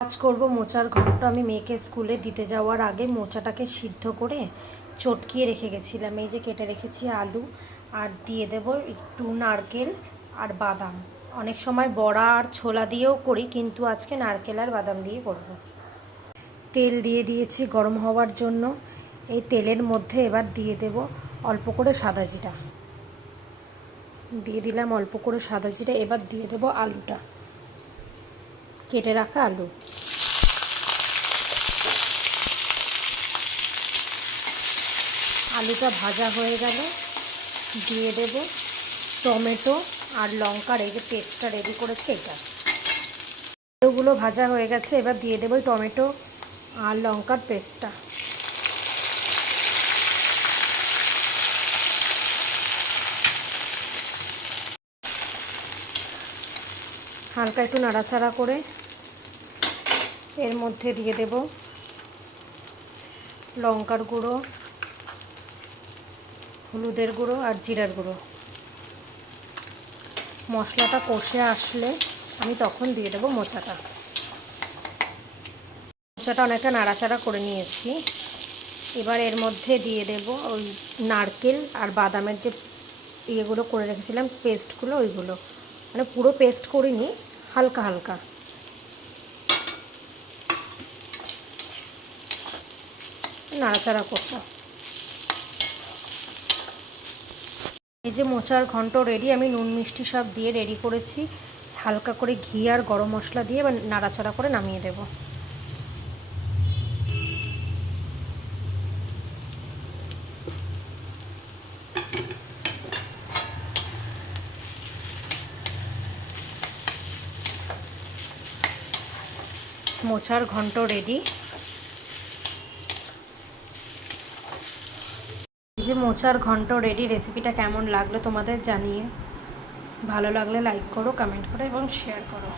আজ করব মোচার ঘন্ট। আমি মেয়েকে স্কুলে দিতে যাওয়ার আগে মোচাটাকে সিদ্ধ করে চটকিয়ে রেখে গেছিলাম। এই যে কেটে রেখেছি আলু, আর দিয়ে দেব একটু নারকেল আর বাদাম। অনেক সময় বড়া আর ছোলা দিয়েও করি, কিন্তু আজকে নারকেল আর বাদাম দিয়ে করব। তেল দিয়ে দিয়েছি গরম হওয়ার জন্য। এই তেলের মধ্যে এবার দিয়ে দেব অল্প করে সাদা জিরা। দিয়ে দিলাম অল্প করে সাদা জিরা। এবার দিয়ে দেব আলুটা, কেটে রাখা আলু। আলুটা ভাজা হয়ে গেলে দিয়ে দেব টমেটো আর লঙ্কার এই যে পেস্টটা রেডি করেছি এটা। আলুগুলো ভাজা হয়ে গেছে, এবার দিয়ে দেব টমেটো আর লঙ্কার পেস্টটা। হালকা একটু নাড়াচাড়া করে এর মধ্যে দিয়ে দেব লঙ্কার গুঁড়ো, হলুদের গুঁড়ো আর জিরার গুঁড়ো। মশলাটা কষে আসলে আমি তখন দিয়ে দেবো মোচাটা। মোচাটা অনেকটা নাড়াচাড়া করে নিয়েছি। এবার এর মধ্যে দিয়ে দেব ওই নারকেল আর বাদামের যে ইয়েগুলো করে রেখেছিলাম, পেস্টগুলো, ওইগুলো মানে পুরো পেস্ট করিনি, হালকা হালকা। নাড়াচাড়া করব। এই যে মোচার ঘন্ট রেডি। আমি নুন মিষ্টি সব দিয়ে রেডি করেছি। হালকা করে ঘি আর গরম মশলা দিয়ে এবার নাড়াচাড়া করে নামিয়ে দেব। মোচার ঘন্ট রেডি। যে মোচার ঘন্ট রেডি। রেসিপিটা কেমন লাগলো তোমাদের জানিয়ে। ভালো লাগলে লাইক করো, কমেন্ট করো এবং শেয়ার করো।